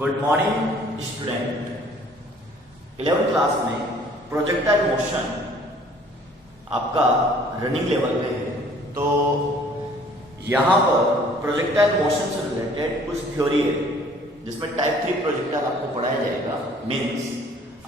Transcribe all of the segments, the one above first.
Good morning student. 11th class में projectile motion आपका running level पे है, तो यहाँ पर प्रोजेक्टाइल मोशन से रिलेटेड कुछ थ्योरी है जिसमें टाइप 3 प्रोजेक्टाइल आपको पढ़ाया जाएगा। मीन्स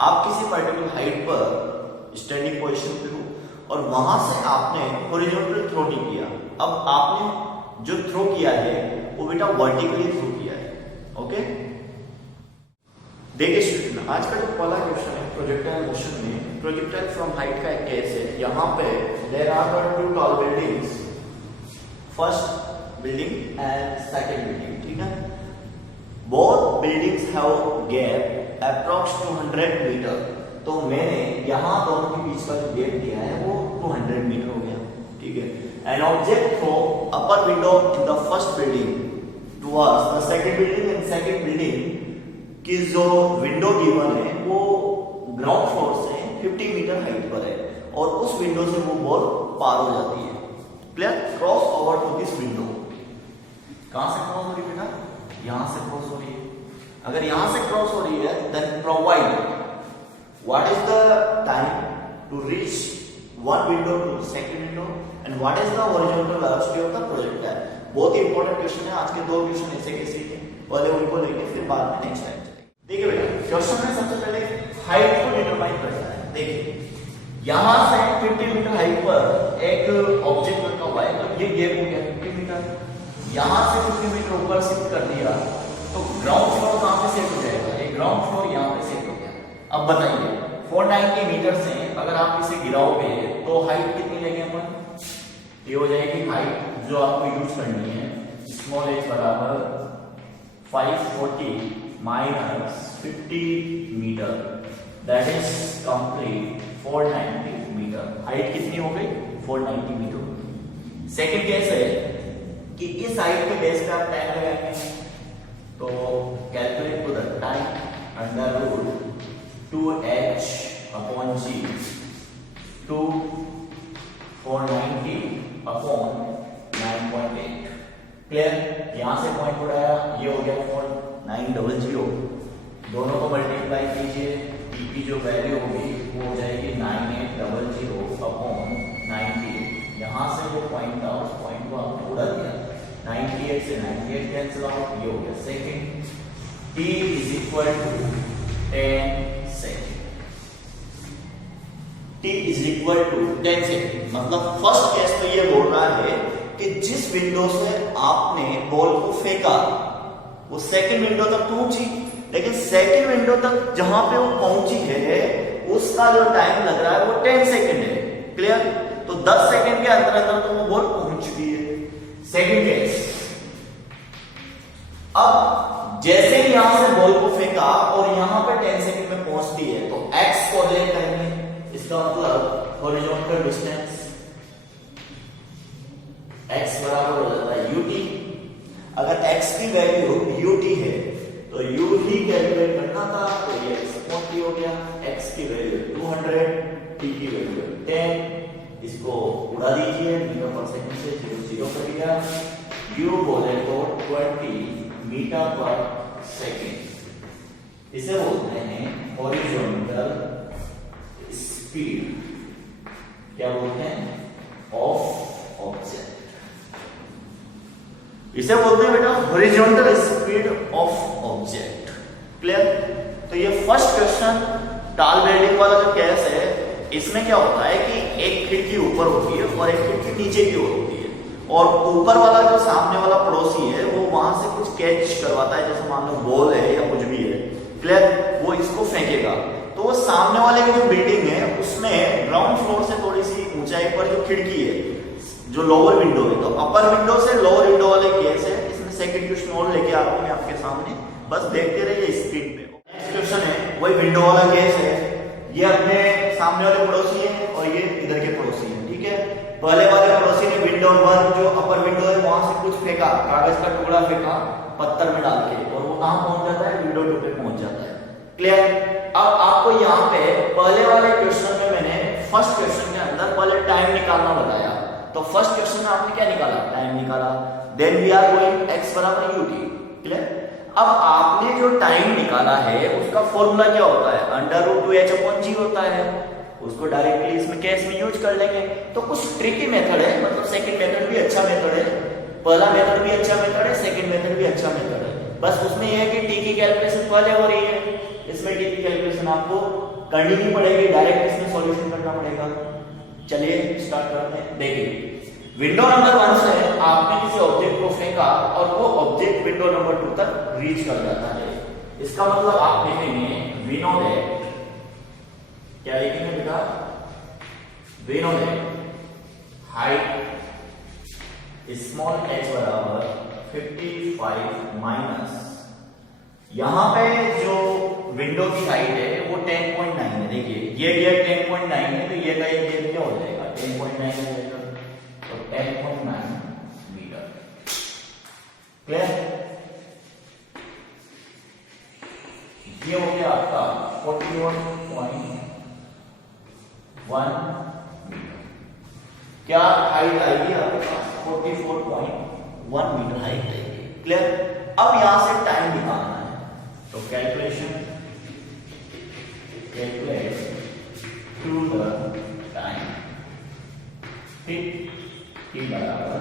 आप किसी पर्टिकुलर हाइट पर स्टैंडिंग पोजीशन पे हो और वहां से आपने हॉरिजॉन्टल थ्रो नहीं किया। अब आपने जो थ्रो किया है वो बेटा वर्टिकली थ्रो किया है। ओके, देखिए स्टूडेंट, आज का जो पहला क्वेश्चन है प्रोजेक्टाइल मोशन में, प्रोजेक्टाइल फ्रॉम हाइट का एक केस है। यहाँ पे there are two tall buildings, first building and second building, ठीक है। Both buildings have gap approx 200 metre. तो मैंने यहाँ दोनों के बीच का जो गैप दिया है वो 200 मीटर हो गया, ठीक है। An object throw upper window in the first building towards the second building and second building कि जो विंडो गिवन है वो ग्राउंड फ्लोर से 50 मीटर हाइट पर है और उस विंडो से वो बॉल पार हो जाती है। Player cross over to this window. कहां से क्रॉस हो रही है बेटा? यहां से क्रॉस हो रही है। अगर यहां से क्रॉस हो रही है then provide what is the time to reach one window to second window and what is the horizontal velocity of the projectile. बहुत ही इंपॉर्टेंट क्वेश्चन है। आज के दो क्वेश्चन ऐसे कैसे हैं, पहले उनको लेंगे फिर बाद में नेक्स्ट टाइम। देखिए बेटा, क्वेश्चन में सबसे पहले हाइट को डिटरमाइन करना है। देखिए यहां से 50 मीटर हाइट पर एक ऑब्जेक्ट रखा हुआ है, तो ये गैप हो गया 50 मीटर। यहां से 50 मीटर ऊपर शिफ्ट कर दिया तो ग्राउंड फ्लोर कहां पे सेट हो जाएगा? ये ग्राउंड फ्लोर यहां पे सेट हो गया। अब बताइए 490 मीटर से अगर आप इसे गिराओगे तो हाइट कितनी लेंगे अपन? ये हो जाएगी हाइट जो आपको यूज करनी है, स्मॉल h बराबर 540 minus 50 meter, that is complete 490 meter। Height कितनी हो गई? 490 मीटर। सेकंड केस है कि इस हाइट के बेस पे आप टाइम लगाएंगे, तो calculate to the time under root 2h upon g to 490 upon 9.8। Clear? यहां से पॉइंट उड़ाया, ये हो गया 4900। दोनों को मल्टीप्लाई कीजिए, e की जो वैल्यू होगी वो हो जाएगी 9800 अपॉन 98। यहाँ से जो पॉइंट था उस पॉइंट को आपने उड़ा दिया, 98 से 98 कैंसिल आउट, ये हो गया second. t is equal to 10 second. t is equal to 10 second. मतलब फर्स्ट केस तो ये बोल रहा है कि जिस विंडो से आपने बॉल को फेंका वो सेकंड विंडो तक पहुंची, लेकिन सेकंड विंडो तक जहां पे वो पहुंची है उसका जो टाइम लग रहा है वो 10 सेकंड है। क्लियर? तो 10 सेकंड के अंदर अंदर तो वो बॉल पहुंच चुकी है। सेकंड केस, अब जैसे ही यहां से बॉल को फेंका और यहां पे 10 सेकंड में पहुंचती है तो x को ले करेंगे, इसका मतलब हॉरिजॉन्टल डिस्टेंस x बराबर हो जाता है ut। अगर x की वैल्यू ut है तो u ही कैलकुलेट करना था, तो ये x हो गया। x की वैल्यू 200, t की वैल्यू 10। इसको उड़ा दीजिए, मीटर पर सेकंड से 0 कर दिया। u बोले तो 20 मीटर पर सेकंड। इसे बोलते हैं हॉरिजॉन्टल स्पीड। क्या बोलते हैं? Of object. इसे बोलते हैं बेटा horizontal speed of object. Clear? तो ये फर्स्ट क्वेश्चन टाल बिल्डिंग वाला जो केस है, इसमें क्या होता है कि एक खिड़की ऊपर होती है और एक खिड़की नीचे की ओर होती है, और ऊपर वाला जो सामने वाला पड़ोसी है वो वहां से कुछ कैच करवाता है, जैसे मान लो बॉल है या कुछ भी है। क्लियर? वो इसको फेंकेगा तो वो सामने वाले की जो बिल्डिंग है उसमें ग्राउंड फ्लोर से थोड़ी सी ऊंचाई पर जो खिड़की है, जो लोअर विंडो है, तो अपर विंडो से लोअर विंडो वाले केस है। इसमें सेकंड क्वेश्चन और लेके आ रहा हूं मैं आपके सामने, बस देखते रहिए स्क्रीन पे। नेक्स्ट क्वेश्चन है वही विंडो वाला केस है। ये अपने सामने वाले पड़ोसी है और ये इधर के पड़ोसी है, ठीक है। पहले वाले पड़ोसी ने विंडो 1 जो अपर विंडो है वहां से कुछ फेंका, कागज का टुकड़ा फेंका पत्थर में डाल के, और वो कहां पहुंच जाता है? विंडो 2 पे पहुंच जाता है। क्लियर? अब आपको यहाँ पे पहले वाले क्वेश्चन में मैंने फर्स्ट क्वेश्चन के अंदर पहले टाइम निकालना बताया, तो फर्स्ट क्वेश्चन में आपने क्या निकाला? टाइम निकाला। Then we are going x बराबर ut। क्लियर? अब आपने जो टाइम निकाला है उसका फॉर्मूला क्या होता है, √2h/g होता है। उसको डायरेक्टली इसमें केस में यूज कर लेंगे। तो कुछ ट्रिकी मेथड है, मतलब सेकंड मेथड भी अच्छा मेथड है, पहला मेथड भी अच्छा मेथड है, सेकंड मेथड भी अच्छा मेथड है। बस उसमें यह है कि टी की कैलकुलेशन पहले हो रही है, इसमें टी की कैलकुलेशन आपको करनी नहीं पड़ेगी, डायरेक्ट इसमें सॉल्यूशन करना पड़ेगा। चलिए स्टार्ट करते हैं। देखिए विंडो नंबर 1 से आपने किसी ऑब्जेक्ट को फेंका और वो ऑब्जेक्ट विंडो नंबर 2 तक रीच कर जाता है। इसका मतलब आप लिखेंगे वी नो दैट, क्या लिखेंगे बेटा, we know that height small h बराबर 55 माइनस, यहां पे जो विंडो की हाइट है वो 10.9 है। देखिए ये गया 10.9 है, तो ये का ये क्या हो जाएगा 10.9 हो जाएगा, तो 10.9 मीटर। क्लियर? ये हो गया आपका 41.1 मीटर। क्या हाइट आएगी आपके पास 44.1 मीटर हाइट आएगी। क्लियर? अब यहां से टाइम निकालना है, तो कैलकुलेट टू द टाइम, ठीक, t बराबर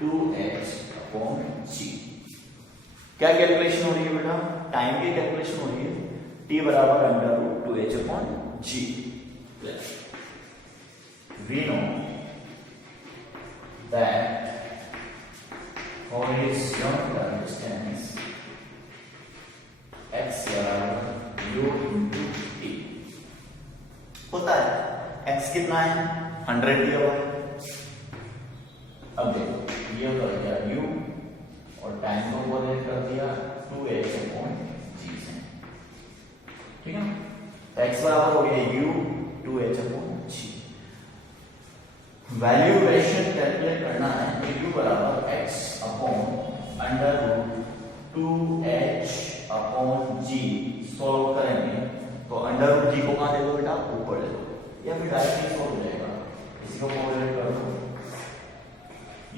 √2h/g। क्या कैलकुलेशन हो रही है बेटा, टाइम की कैलकुलेशन हो रही है, t बराबर √2h/g। We know that horizontal distance x बराबर u into t होता है। x कितना है 100 दिया हुआ है। अब देखो ये हो गया u और टाइम को कोरिलेट कर दिया 2h/g से, ठीक है। x बराबर हो गया u 2h/g। वैल्यूएशन कैलकुलेट करना है, तो u बराबर x/√2h/g सॉल्व करेंगे, तो √g को कहां दे दो बेटा, ऊपर दे दो, या फिर डायरेक्टली सॉल्व हो जाएगा। इसी को कोरिलेट कर दो,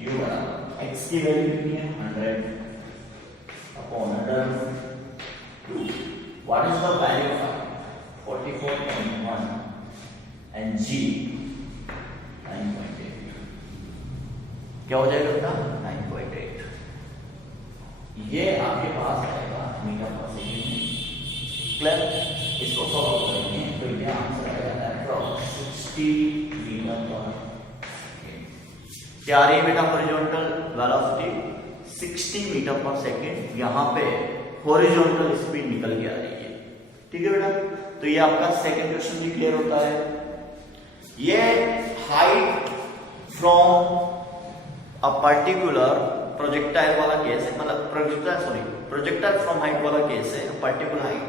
u बराबर x की वैल्यू कितनी है 100/√2। What is the value of 44.1 and g 9.8, क्या हो जाएगा बेटा 9.8। ये आपके पास आएगा मीटर पर सेकंड में। क्लियर? इसको सॉल्व करेंगे तो ये आंसर आएगा अप्रॉक्स 60 मीटर पर सेकंड। क्या आ रही है बेटा horizontal velocity 60 metre per second, यहां पे हॉरिजॉन्टल स्पीड निकल के आ रही है। ठीक है बेटा, तो ये आपका सेकंड क्वेश्चन भी क्लियर होता है। ये height from a particular projectile वाला केस है, मतलब प्रोजेक्टाइल फ्रॉम हाइट वाला केस है, पर्टिकुलर हाइट।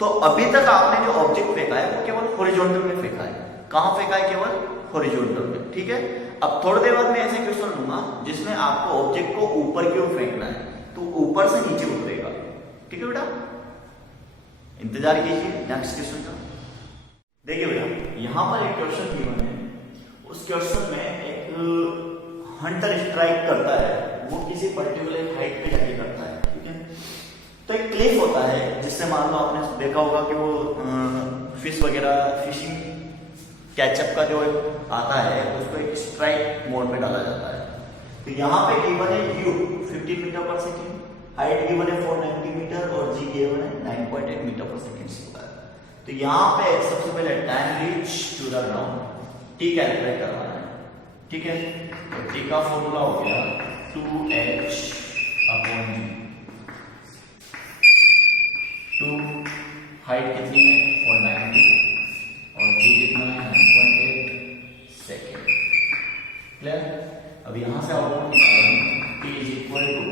तो अभी तक आपने जो ऑब्जेक्ट फेंका है वो केवल हॉरिजॉन्टल में फेंका है। कहां फेंका है? केवल हॉरिजॉन्टल में, ठीक है। अब थोड़ी देर बाद मैं ऐसे क्वेश्चन लूंगा जिसमें आपको ऑब्जेक्ट को ऊपर की ओर फेंकना है, तो ऊपर से नीचे उतरेगा। ठीक है बेटा, इंतजार कीजिए नेक्स्ट क्वेश्चन का। देखिए बेटा, यहां पर एक क्वेश्चन गिवन है, उस क्वेश्चन में एक हंटर स्ट्राइक करता है, वो किसी पर्टिकुलर हाइट पे जाके करता है, ठीक है। तो एक क्लिफ होता है जिससे मान लो आपने देखा होगा कि वो फिश वगैरह फिशिंग कैचअप का जो आता है उसको एक स्ट्राइक मोड में डाला जाता है। तो यहाँ पे गिवन है u 15 मीटर पर सेकेंड, हाइट गिवन है 490 मीटर और g गिवन है 9.8 मीटर पर सेकेंड। तो यहाँ पे सबसे पहले time reach to the ground t calculate करवाना है, ठीक है। तो t का फॉर्मूला हो गया 2h/g। 2 हाइट कितनी है 490 और g कितना है 9.8 सेकेंड। क्लियर? अब यहां से आउटपुट निकालेंगे, t इज इक्वल टू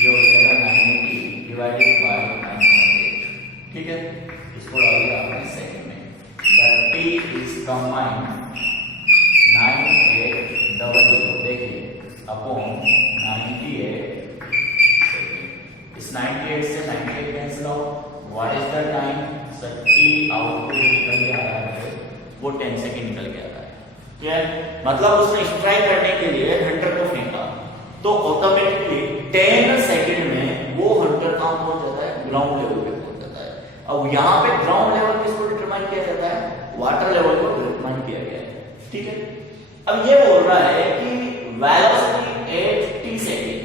ये हो जाएगा 980 डिवाइडेड बाय 9.8, ठीक है। इसको डाल दिया आपने सेकेंड में, दैट t इज कंबाइंड 9800, देखिए अपॉन 98 सेकेंड। इस 98 से 98 cancel out, what is the time, t output निकल के आ रहा है वो 10 सेकेंड निकल के आ रहा है। ठीक है, मतलब उसने स्ट्राइक करने के लिए हंटर को फेंका तो ऑटोमेटिकली 10 सेकंड में वो हंटर कहां पहुंच जाता है, ग्राउंड लेवल पे पहुंच जाता है। अब यहाँ पे ग्राउंड लेवल किसको डिटरमाइन किया जाता है, वाटर लेवल को डिटरमाइन किया गया है, ठीक है। अब ये बोल रहा है कि वेलोसिटी एट टी सेकेंड,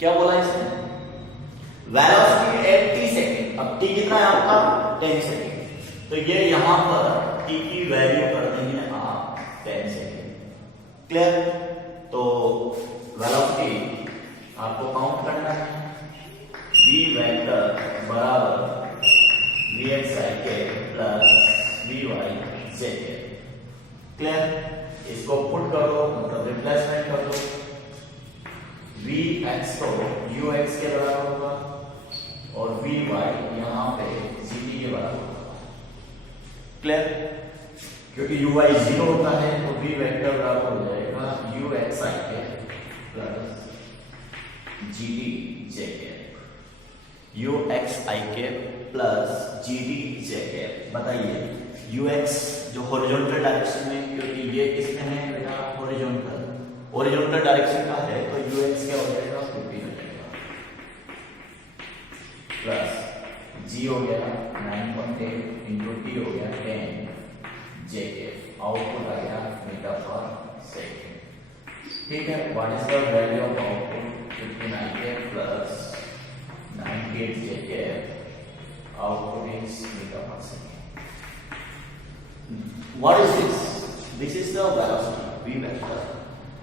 क्या बोला इसने, वेलोसिटी एट टी सेकेंड। अब टी कितना है आपका, 10 सेकेंड, तो ये यहां पर टी की वैल्यू कर देंगे आप 10 सेकेंड, क्लियर। तो वेलोसिटी आपको काउंट करना है, v वेक्टर बराबर vxi plus vy j, clear. इसको पुट कर दो, मतलब रिप्लेसमेंट कर दो, vx तो ux के बराबर होगा और vy यहाँ पे gt के बराबर होगा, क्लियर। क्योंकि uy 0 होता है तो v वेक्टर बराबर हो जाएगा uxi के प्लस gt j के, uxi के प्लस gt j के। बताइए ux जो हॉरिजॉन्टल डायरेक्शन में, क्योंकि ये किसमें है बेटा, हॉरिजॉन्टल डायरेक्शन का है, तो ux क्या हो जाएगा, 50 हो जाएगा, प्लस g हो गया 9.8 इंटू t हो गया 10 j के, आउटपुट आ गया मीटर पर सेकेंड, ठीक है। What is the value of output, 59 के प्लस 98 j के, आउटपुट इज मीटर पर second. What is this? This is the velocity v vector.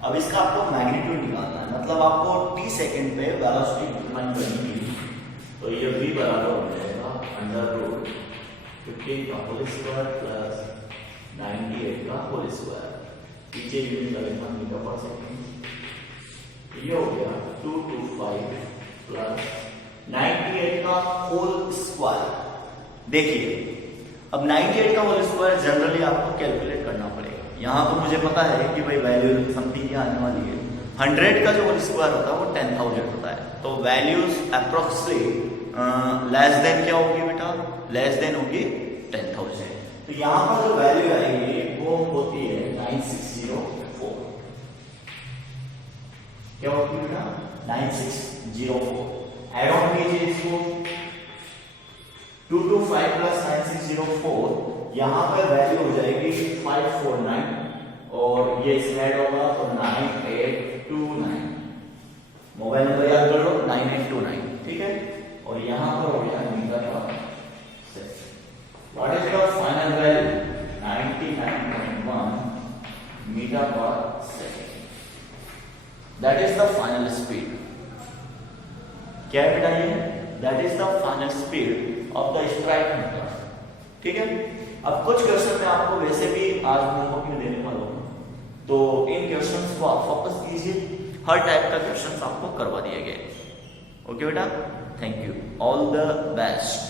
अब इसका आपको मैग्नीट्यूड निकालना है, मतलब आपको t सेकंड पे वेलोसिटी डिटरमाइन करनी है। तो ये v बराबर हो जाएगा अंडर रूट 15 का होल स्क्वायर प्लस 98 का होल स्क्वायर, पीछे यूनिट करेंगे मीटर पर सेकंड, ये हो गया 225 प्लस 98 का होल स्क्वायर। देखिए अब 98 का होल स्क्वायर जनरली आपको कैलकुलेट करना पड़ेगा। यहाँ तो मुझे पता है कि भाई वैल्यू समथिंग ये आने वाली है, 100 का जो होल स्क्वायर होता है वो 10,000 होता है, तो वैल्यूज अप्रोक्सीमेटली लेस देन क्या होगी बेटा, लेस देन होगी 10,000। तो यहाँ पर जो वैल्यू आएगी वो होती है 9604, क्या होती है बेटा, 9604। एड ऑन कीजिए इसको, 225 प्लस 9604, यहाँ पर वैल्यू हो जाएगी 549 और ये ऐड होगा तो 9829। मोबाइल नंबर याद कर लो 9829, ठीक है। और यहाँ पर हो गया metre per second. What is the final value, 99.1 metre per second, that is the final speed. क्या बेटा ये, that is the final speed of the strike motor, ठीक है। अब कुछ क्वेश्चन मैं आपको वैसे भी आज होमवर्क में देने वाला हूँ, तो इन क्वेश्चंस को आप फोकस कीजिए, हर टाइप का क्वेश्चंस आपको करवा दिए गए। ओके बेटा, thank you, all the best.